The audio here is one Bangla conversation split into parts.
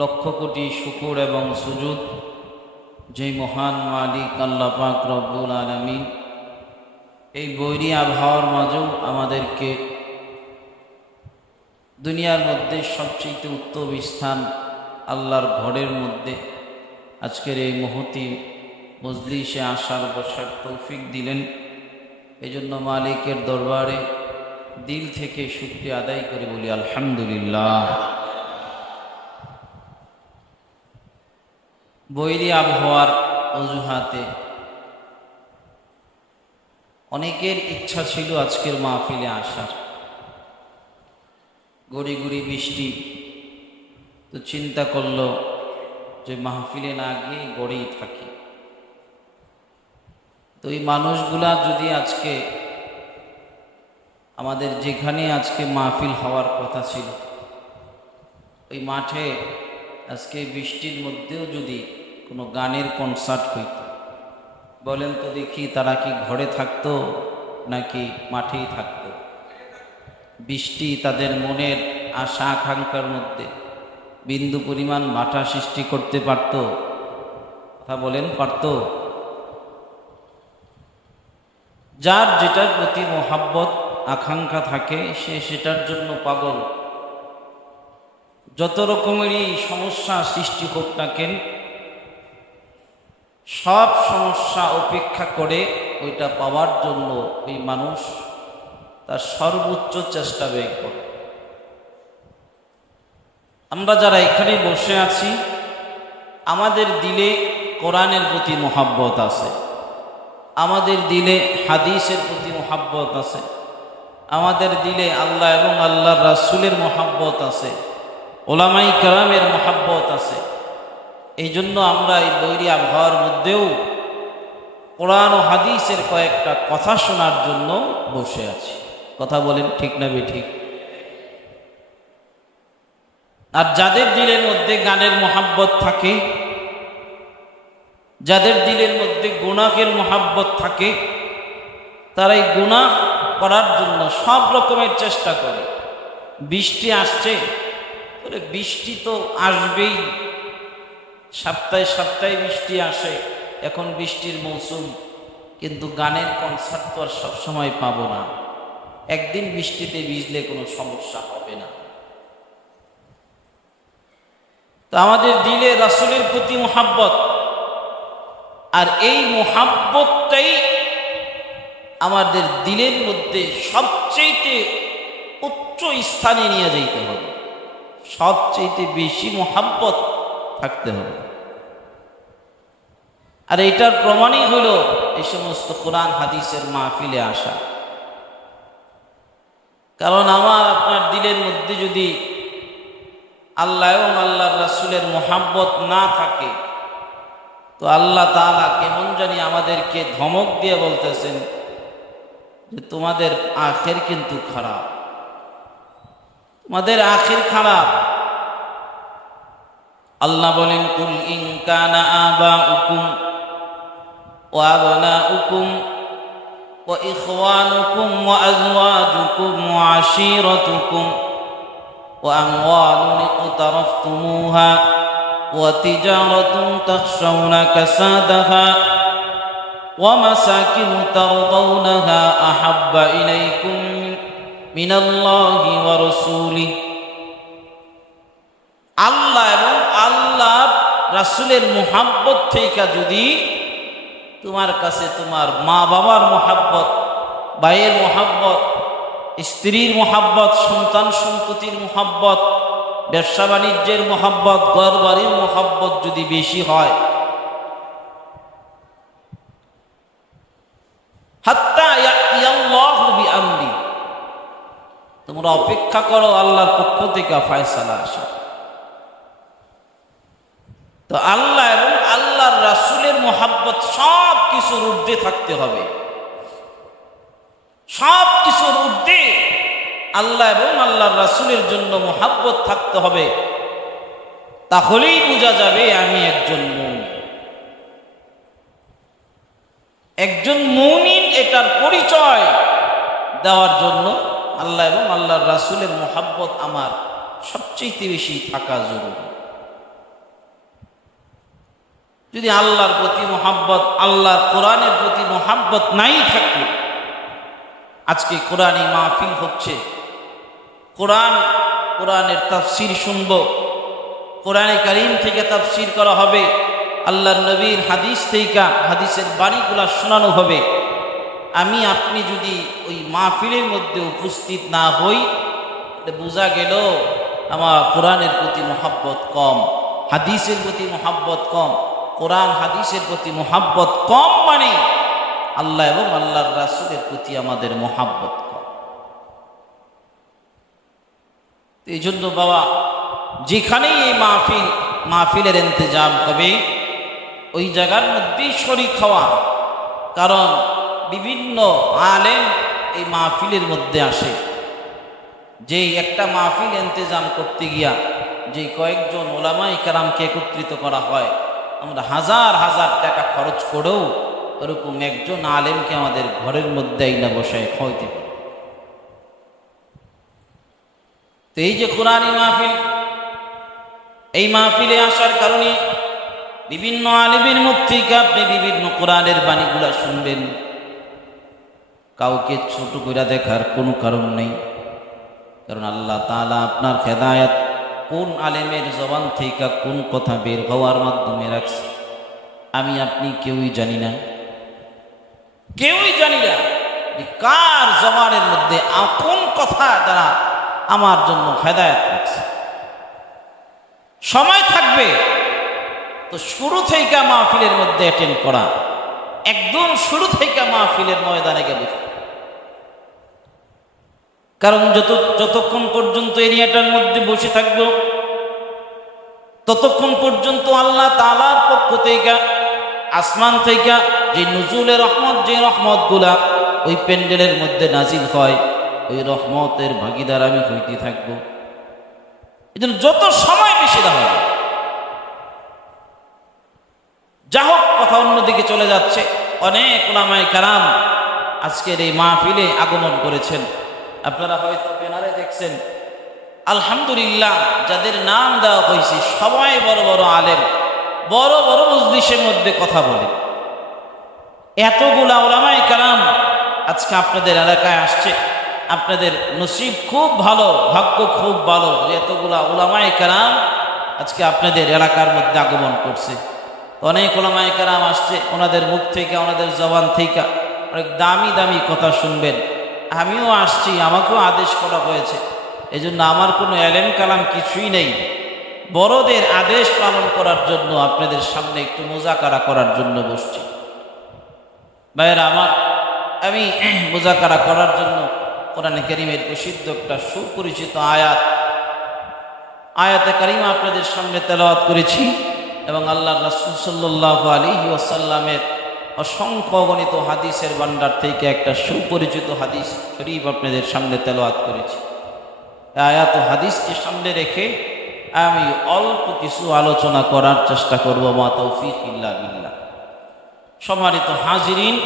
লক্ষ কোটি শুকুর এবং সুজুদ যে মহান মালিক আল্লাহ পাক রব্বুল আলমী এই বৈরী আবহাওয়ার মাঝেও আমাদেরকে দুনিয়ার মধ্যে সবচেয়ে উত্তম স্থান আল্লাহর ঘরের মধ্যে আজকের এই মহতি মজলিসে আসার বসার তৌফিক দিলেন। এই জন্য মালিকের দরবারে দিল থেকে শুক্রিয়া আদায় করে বলি, আলহামদুলিল্লাহ। বৈরী আবহাওয়ার অজুহাতে। অনেকের ইচ্ছা ছিল আজকের মাহফিলে আসার। গড়ি গড়ি বৃষ্টি। তো চিন্তা করল যে মাহফিলে না গিয়ে গড়েই থাকি। তো এই মানুষগুলা যদি আজকে আমাদের যেখানে আজকে মাহফিল হওয়ার কথা ছিল, ওই মাঠে আজকে বৃষ্টির মধ্যেও যদি কোনো গানের কনসার্ট হইত, বলেন তো দেখি তারা কি ঘরে থাকতো নাকি মাঠেই থাকতো? বৃষ্টি তাদের মনের আশা আকাঙ্ক্ষার মধ্যে বিন্দু পরিমাণ বাটা সৃষ্টি করতে পারত। কথা বলেন, পারত? যার যেটার প্রতি মোহাব্বত, আকাঙ্ক্ষা থাকে, সে সেটার জন্য পাগল। যত রকমেরই সমস্যা সৃষ্টি হোক না কেন, সব সমস্যা উপেক্ষা করে ওইটা পাওয়ার জন্য ওই মানুষ তার সর্বোচ্চ চেষ্টা ব্যয় করে। আমরা যারা এখানে বসে আছি, আমাদের দিলে কোরআনের প্রতি মোহাব্বত আছে, আমাদের দিলে হাদিসের প্রতি মোহাব্বত আছে, আমাদের দিলে আল্লাহ এবং আল্লাহর রাসুলের মোহাব্বত আছে। ওলামাই কালামের মহাব্বত আছে। এই জন্য আমরা এই বৈরী আবহাওয়ার মধ্যেও কোরআন ও হাদিসের কয়েকটা কথা শোনার জন্য বসে আছি। কথা বলেন, ঠিক না বে ঠিক আর যাদের দিলের মধ্যে গানের মহাব্বত থাকে, যাদের দিলের মধ্যে গুণাকের মহাব্বত থাকে, তারা এই গুণা করার জন্য সব রকমের চেষ্টা করে। বৃষ্টি আসছে বৃষ্টি তো আসবেই। সপ্তাহে সপ্তাহে বৃষ্টি আসে, এখন বৃষ্টির মৌসুম, কিন্তু গানের কনসার্ট তো আর সবসময় পাবো না। একদিন বৃষ্টিতে ভিজলে কোনো সমস্যা হবে না। তো আমাদের দিলে রাসুলের প্রতি মোহাব্বত। আর এই মোহাব্বতটাই আমাদের দিলের মধ্যে সবচেয়েতে উচ্চ স্থানে নিয়ে যাইতে হবে। সবচেয়েতে বেশি মোহাব্বত থাকতে হবে। আর এটার প্রমাণই হলো এই সমস্ত কোরআন হাদিসের মাহফিলে আসা। কারণ আমার আপনার দিলের মধ্যে যদি আল্লাহ এবং আল্লাহ রাসুলের মোহাব্বত না থাকে, তো আল্লাহ তালা কেমন জানি আমাদেরকে ধমক দিয়ে বলতেছেন যে তোমাদের আখের কিন্তু খারাপ। তোমাদের আখের খারাপ। আল্লাহ বলেন কুল ইনকানা আবা উকুম ও আবনা উকুম وإخوانكم وأزواجكم وعشيرتكم وأموال اقترفتموها وتجارة تخشون كسادها ومساكن ترضونها أحب إليكم من الله ورسوله রাসুলের মোহাব্বত থেকে যদি তোমার কাছে তোমার মা বাবার মোহাব্বত, ভাইয়ের মোহাব্বত, স্ত্রীর মোহাব্বত, সন্তান সন্ততির মোহাব্বত, ব্যবসা বাণিজ্যের মোহাব্বত ঘর বাড়ির মোহাব্বত যদি বেশি হয়। তোমরা অপেক্ষা করো আল্লাহর পক্ষ থেকে ফায়সালা আসা তো আল্লাহ এবং আল্লাহর রাসুলের মোহাব্বত সব কিছুর ঊর্ধ্বে থাকতে হবে। সব কিছুর ঊর্ধ্বে আল্লাহ এবং আল্লাহর রাসুলের জন্য মোহাব্বত থাকতে হবে। তাহলেই বোঝা যাবে আমি একজন মৌন একজন মৌমিন এটার পরিচয় দেওয়ার জন্য আল্লাহ এবং আল্লাহর রাসুলের মোহাব্বত আমার সবচেয়ে বেশি থাকা জরুরি। যদি আল্লাহর প্রতি মোহাব্বত, আল্লাহর কোরআনের প্রতি মোহাব্বত নাই থাকল, আজকে কোরআনই মাহফিল হচ্ছে। কোরআন, কোরআনের তাফসির শুনব। কোরআনে কারিম থেকে তাফসির করা হবে। আল্লাহর নবীর হাদিস থেকে হাদিসের বাণীগুলা শোনানো হবে। আমি, আপনি যদি ওই মাহফিলের মধ্যে উপস্থিত না হই বোঝা গেল আমার কোরআনের প্রতি মোহাব্বত কম, হাদিসের প্রতি মোহাব্বত কম। কোরআন, হাদিসের প্রতি মোহাব্বত কম মানে আল্লাহ এবং আল্লাহর রাসুলের প্রতি আমাদের মোহাব্বত কম। এই জন্য বাবা, যেখানেই এই মাহফিল, মাহফিলের ইন্তজাম হবে, ওই জায়গার মধ্যেই শরিক হওয়া। কারণ বিভিন্ন আলেম এই মাহফিলের মধ্যে আসে। যে একটা মাহফিল ইন্তজাম করতে গিয়া যে কয়েকজন ওলামাই কারামকে একত্রিত করা হয় আমরা হাজার হাজার টাকা খরচ করেও ওরকম একজন আলেমকে আমাদের ঘরের মধ্যে আইনা বসায় খাওয়াইতে পারি। তো এই যে কোরআনী মাহফিল, এই মাহফিলে আসার কারণে বিভিন্ন আলিমের থেকে আপনি বিভিন্ন কোরআনের বাণীগুলা শুনবেন। কাউকে ছোট করে দেখার কোনো কারণ নেই। কারণ আল্লাহ তাআলা আপনার খেদায়াত কোন আলেমের জবান থেকে কোন কথা বের হওয়ার মাধ্যমে রাখছে? আমি, আপনি কেউই জানি না। কেউই জানি না কার জবানের মধ্যে কোন কথা দ্বারা আমার জন্য হেদায়ত রাখছে সময় থাকবে তো শুরু থেকে মাহফিলের মধ্যে অ্যাটেন্ড করা। একদম শুরু থেকে মাহফিলের ময়দানে গেলে কারণ যত যতক্ষণ পর্যন্ত এরিয়াটার মধ্যে বসে থাকব, ততক্ষণ পর্যন্ত আল্লাহ তালার পক্ষ থেকে, আসমান থেকে যে নজুলের রহমত, যে রহমতগুলা ওই প্যান্ডেলের মধ্যে নাজিল হয়, ওই রহমতের ভাগিদার আমি হইতে থাকব। এই জন্য যত সময় বেশি দেওয়া হয় যা হোক কথা অন্যদিকে চলে যাচ্ছে। অনেক ওলামাই কারাম আজকের এই মাহফিলে আগমন করেছেন। আপনারা হয়তো বেনারে দেখছেন, আলহামদুলিল্লাহ যাদের নাম দেওয়া হয়েছে, সবাই বড় বড় আলেম, বড় বড় মজলিসের মধ্যে কথা বলে। এতগুলা ওলামাই কালাম আজকে আপনাদের এলাকায় আসছে। আপনাদের নসিব খুব ভালো, ভাগ্য খুব ভালো যে এতগুলা ওলামাই কালাম আজকে আপনাদের এলাকার মধ্যে আগমন করছে। অনেক ওলামাই কালাম আসছে, ওনাদের মুখ থেকে, ওনাদের জবান থেকে অনেক দামি দামি কথা শুনবেন। আমিও আসছি, আমাকেও আদেশ করা হয়েছে। এই জন্য আমার কোনো এলেম কালাম কিছুই নেই। বড়দের আদেশ পালন করার জন্য আপনাদের সামনে একটু মোজাকারা করার জন্য বসছি। ভাইয়েরা, আমার, আমি মোজাকারা করার জন্য কোরআনে করিমের প্রসিদ্ধ একটা সুপরিচিত আয়াত। আয়াতে কারিমা আপনাদের সামনে তেলাওয়াত করেছি এবং আল্লাহ রাসুল সাল্লাহ আলী ওয়াসাল্লামের অসংখ্য অগণিত হাদিসের ভান্ডার থেকে একটা সুপরিচিত হাদিস শরীফ আপনাদের সামনে তেলাওয়াত করেছি। আয়াত হাদিসকে সামনে রেখে আমি অল্প কিছু আলোচনা করার চেষ্টা করব, মা তৌফিক ইল্লা সম্মানিত হাজিরিন,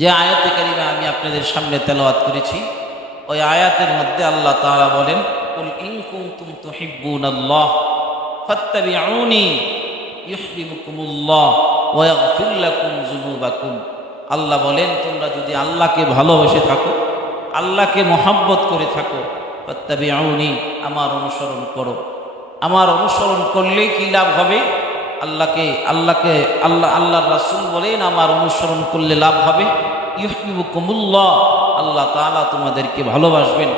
যে আয়াতে কারিমা আমি আপনাদের সামনে তেলাওয়াত করেছি, ওই আয়াতের মধ্যে আল্লাহ তাআলা বলেন, কুল ইন কুনতুম তুহিব্বুনাল্লাহ ফাত্তাবিউনি ইউহিব্বুকুমুল্লাহ ওয়া ইয়াগফির লাকুম যুনুবাকুম। আল্লাহ বলেন, তোমরা যদি আল্লাহকে ভালোবেসে থাকো, আল্লাহকে মহাব্বত করে থাকো, ফাত্তাবিউনি, আমার অনুসরণ করো। আমার অনুসরণ করলেই কি লাভ হবে? আল্লাহকে আল্লাহকে, আল্লাহ, আল্লাহর রাসূল বলেন, আমার অনুসরণ করলে লাভ হবে। ইউহিবুকুমুল্লাহ, আল্লাহ তাআলা তোমাদেরকে ভালোবাসবেন।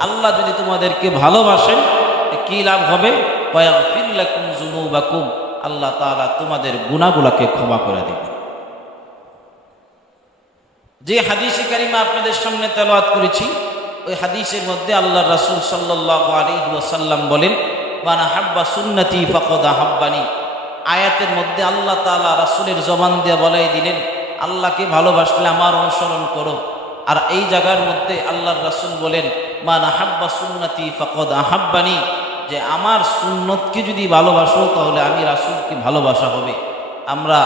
আল্লাহ যদি তোমাদেরকে ভালোবাসেন, কি লাভ হবে? ওয়াগফির লাকুম যুনুবাকুম। আল্লাহ তালা তোমাদের গুনাহগুলোকে ক্ষমা করে দেবেন। যে হাদিসে কারিমা আপনাদের সামনে তেলাওয়াত করেছি, ওই হাদিসের মধ্যে আল্লাহ রাসূল আলাইহি বলেন মানা হাব্বা সুন্নতি ফাকাদ হাব্বানি আয়াতের মধ্যে আল্লাহ তাআলা রাসূলের জবান দিয়ে বলাই দিলেন, আল্লাহকে ভালোবাসলে আমার অনুসরণ করো। আর এই জায়গার মধ্যে আল্লাহর রাসূল বলেন মানা হাব্বা সুন্নতি ফাকাদ আহাব্বানি। যে আমার সুন্নতকে যদি ভালোবাসো, তাহলে আমি রাসুলকে ভালোবাসা হবে। আমরা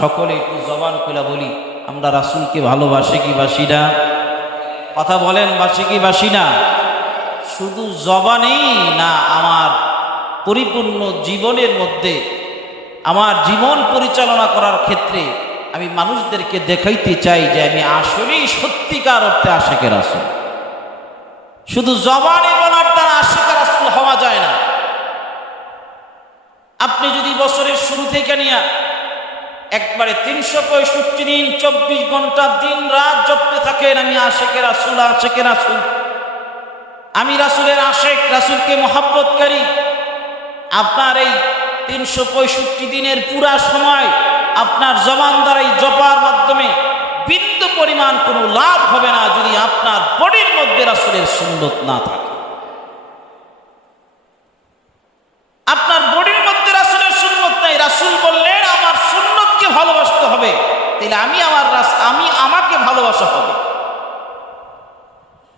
সকলে একটু জবান খুলে বলি, আমরা রাসুলকে ভালোবাসি কি বাসি না? কথা বলেন, বাসি কি বাসি না? শুধু জবানেই না, আমার পরিপূর্ণ জীবনের মধ্যে, আমার জীবন পরিচালনা করার ক্ষেত্রে আমি মানুষদেরকে দেখাইতে চাই যে আমি আসলেই সত্যিকার অর্থে আশেকের আসল শুধু জবানে বলার দ্বারা আশেকের আসল হওয়া যায় না। আপনি যদি বছরের শুরু থেকে নিয়ে একবারে তিনশো পঁয়ষট্টি দিন, চব্বিশ ঘণ্টা দিন রাত জপতে থাকেন, আমি আশেকের আসুল আশেকের আসুল আমি রাসুলের আশেক, রাসুলকে মহাব্বতকারী। আপনার এই তিনশো পঁয়ষট্টি দিনের পুরা সময় আপনার জবান দ্বারাই জপার মাধ্যমে বিন্দু পরিমাণ কোনো লাভ হবে না যদি আপনার বডির মধ্যে রাসুলের সুন্দর না থাকে আপনার বডির মধ্যে রাসুলের সুন্নত নাই রাসুল বললেন আমার সুন্নতকে ভালোবাসতে হবে তাহলে আমি আমার রাস আমি আমাকে ভালোবাসা হবে।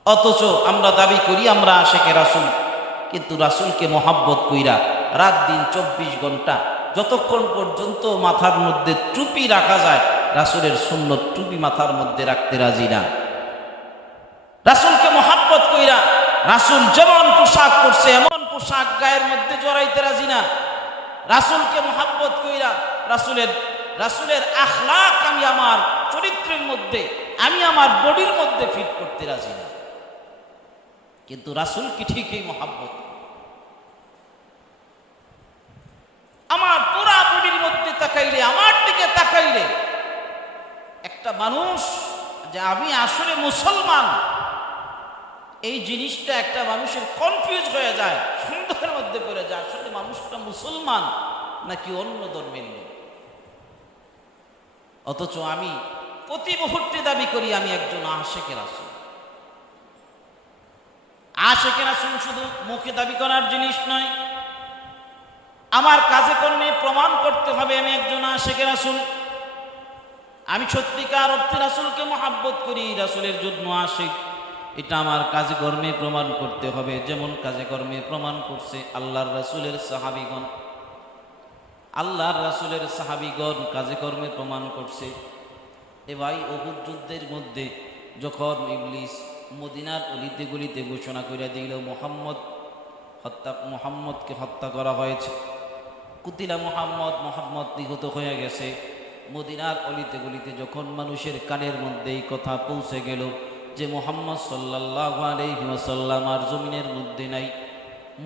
অথচ আমরা দাবি করি আমরা আশেকে রাসুল, কিন্তু রাসুলকে মহাব্বত কইরা রাত দিন চব্বিশ ঘণ্টা যতক্ষণ পর্যন্ত মাথার মধ্যে টুপি রাখা যায়, রাসুলের শূন্য টুপি মাথার মধ্যে রাখতে রাজি না। রাসুলকে মহাব্বত কইরা রাসুল যেমন পোশাক করছে এমন পোশাক গায়ের মধ্যে জড়াইতে রাজি না। রাসুলকে মহাব্বত কইরা রাসুলের রাসুলের আখলাক আমি আমার চরিত্রের মধ্যে, আমি আমার বডির মধ্যে ফিট করতে রাজি না। কিন্তু রাসুল কি ঠিকই মহাব্বত? আমার পুরা বডির মধ্যে তাকাইলে, আমার দিকে তাকাইলে একটা মানুষ যে আমি আসলে মুসলমান, এই জিনিসটা একটা মানুষের কনফিউজ হয়ে যায় সন্দেহের মধ্যে পড়ে যায়, আসলে মানুষটা মুসলমান নাকি অন্য ধর্মের লোক? অথচ আমি প্রতি মুহূর্তে দাবি করি আমি একজন আশেকের আসুন আশেকের আসুন শুধু মুখে দাবি করার জিনিস নয়, আমার কাজে কর্মে প্রমাণ করতে হবে আমি একজন আশেকের আসুন আমি সত্যিকার অর্থে রাসুলকে মহাব্বত করি, রাসুলের জন্য আশেক। এটা আমার কাজে কর্মে প্রমাণ করতে হবে, যেমন কাজে কর্মে প্রমাণ করছে আল্লাহর রাসুলের সাহাবিগণ। আল্লাহর রাসুলের সাহাবিগণ কাজে কর্মে প্রমাণ করছে। এ ভাই অহুদ যুদ্ধের মধ্যে যখন ইবলিস মদিনার অলিতে গলিতে ঘোষণা করে দিল, মোহাম্মদ হত্যা, মোহাম্মদকে হত্যা করা হয়েছে। কুতিলা মোহাম্মদ মোহাম্মদ নিহত হয়ে গেছে। মদিনার অলিতে গলিতে যখন মানুষের কানের মধ্যে এই কথা পৌঁছে গেল যে মোহাম্মদ সাল্লাহ আলহিমসাল্লাম আর জমিনের মধ্যে নাই,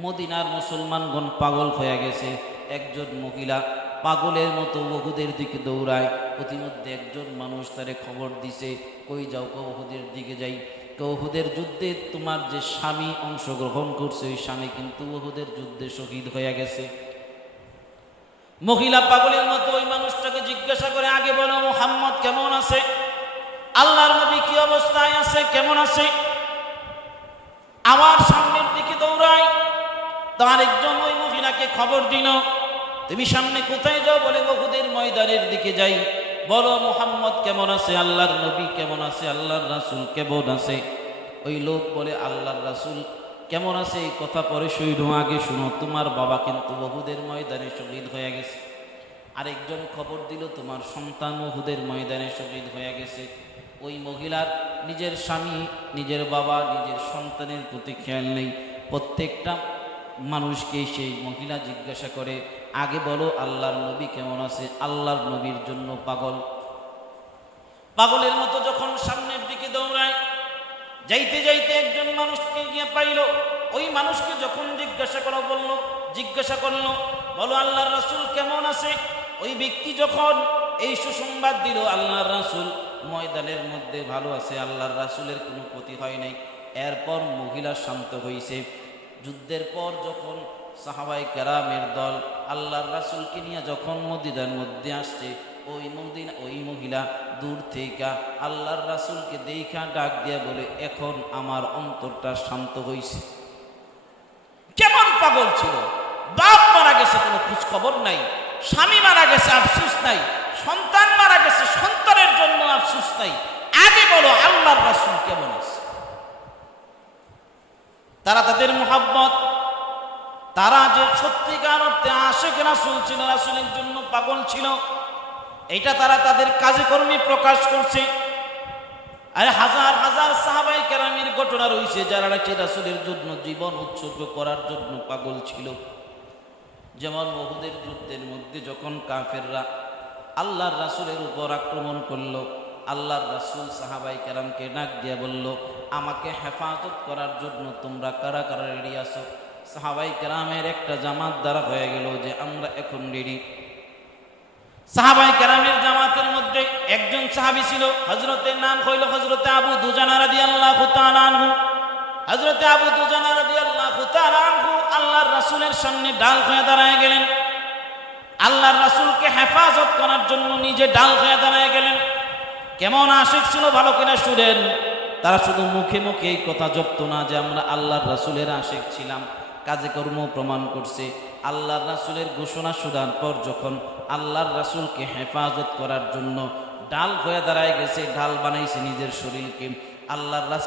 মদিনার মুসলমানগণ পাগল হয়ে গেছে। একজন মহিলা পাগলের মতো বহুদের দিকে দৌড়ায় প্রতিমধ্যে একজন মানুষ তারে খবর দিছে, কই যাও কৌহুদের দিকে যাই। কৌহুদের যুদ্ধে তোমার যে স্বামী অংশগ্রহণ করছে, ওই স্বামী কিন্তু বহুদের যুদ্ধে শহীদ হয়ে গেছে। মহিলা পাগলের মতো ওই মানুষটাকে জিজ্ঞাসা করে, আগে বলো মোহাম্মদ কেমন আছে? আল্লাহর নবী কি অবস্থায় আছে? কেমন আছে? আমার সামনের দিকে দৌড়ায়। তার একজন ওই মহিলাকে খবর দিল, তুমি সামনে কোথায় যাও? বলে বহুদের ময়দানের দিকে যাই। বলো, মোহাম্মদ কেমন আছে? আল্লাহর নবী কেমন আছে? আল্লাহর রাসুল কেমন আছে? ওই লোক বলে, আল্লাহর রাসুল কেমন আছে? এই কথা পরে শহীদ আগে শুনো। তোমার বাবা কিন্তু বহুদের ময়দানে শহীদ হয়ে গেছে। আরেকজন খবর দিল, তোমার সন্তান বহুদের ময়দানে শহীদ হয়ে গেছে। ওই মহিলার নিজের স্বামী, নিজের বাবা, নিজের সন্তানের প্রতি খেয়াল নেই। প্রত্যেকটা মানুষকে সেই মহিলা জিজ্ঞাসা করে, আগে বলো আল্লাহর নবী কেমন আছে? আল্লাহর নবীর জন্য পাগল? পাগলের মতো যখন সামনের দিকে দৌড়ায়, যাইতে যাইতে একজন মানুষকে গিয়ে পাইল। ওই মানুষকে যখন জিজ্ঞাসা করা বলল, জিজ্ঞাসা করল, বলো আল্লাহর রাসুল কেমন আছে? ওই ব্যক্তি যখন এই সুসংবাদ দিল, আল্লাহর রাসুল ময়দানের মধ্যে ভালো আছে, আল্লাহর রাসুলের কোনো ক্ষতি হয় নাই। এরপর মহিলা শান্ত হয়েছে যুদ্ধের পর যখন সাহাবাই কেরামের দল আল্লাহর রাসুলকে নিয়ে যখন মদিনার মধ্যে আসছে, ওই মদিনা, ওই মহিলা দূর থেকে আল্লাহর রাসুলকে দেখা ডাক দিয়া বলে, এখন আমার অন্তরটা শান্ত হয়েছে কেমন পাগল ছিল। বাপ মারা গেছে, কোনো খোঁজ খবর নাই। স্বামী মারা গেছে, আফসুস নাই। সন্তান মারা গেছে সন্তানের জন্য আফসুস নাই। আগে বলো, আল্লাহর রাসুল কেমন আছে? তারা তাদের মোহাব্বত, তারা যে সত্যিকার অর্থে আশেখ রাসুল ছিল, রাসুলের জন্য পাগল ছিল, এটা তারা তাদের কাজে কর্মে প্রকাশ করছে। আর হাজার হাজার সাহাবাই কেরামের ঘটনা রয়েছে, যারা নাকি রাসুলের জন্য জীবন উৎসর্গ করার জন্য পাগল ছিল। যেমন বহুদের যুদ্ধের মধ্যে যখন কাফেররা আল্লাহর রাসুলের উপর আক্রমণ করল আল্লাহর রাসূল সাহাবাই কেরামকে ডাক দিয়ে বলল, আমাকে হেফাজত করার জন্য তোমরা কারা কারা রেডি আসো সাহাবাই কেরামের একটা জামাত দ্বারা হয়ে গেল যে, আমরা এখন রেডি। সাহাবাই কেরামের জামাতের মধ্যে একজন সাহাবি ছিল হজরতের নাম হইল হজরতে আবু দুজানা রাদি আল্লাহ হজরতে আবু দুজানা রাদি আল্লাহ আল্লাহর রাসূলের সামনে ডাল হয়ে দাঁড়ায় গেলেন। আল্লাহর রাসূলকে হেফাজত করার জন্য নিজে ডাল হয়ে দাঁড়ায় গেলেন। কেমন আশিক ছিল ভালো কিনা শুনেন। তারা শুধু মুখে মুখে এই কথা জপত না যে আমরা আল্লাহর রাসুলের আশিক ছিলাম। কাজে কর্ম প্রমাণ করছে। আল্লাহর রাসুলের ঘোষণা শোনার পর যখন আল্লাহর রাসুলকে হেফাজত করার জন্য ডাল হয়ে দাঁড়ায় গেছে ঢাল বানাইছে নিজের শরীরকে, আল্লাহর রাস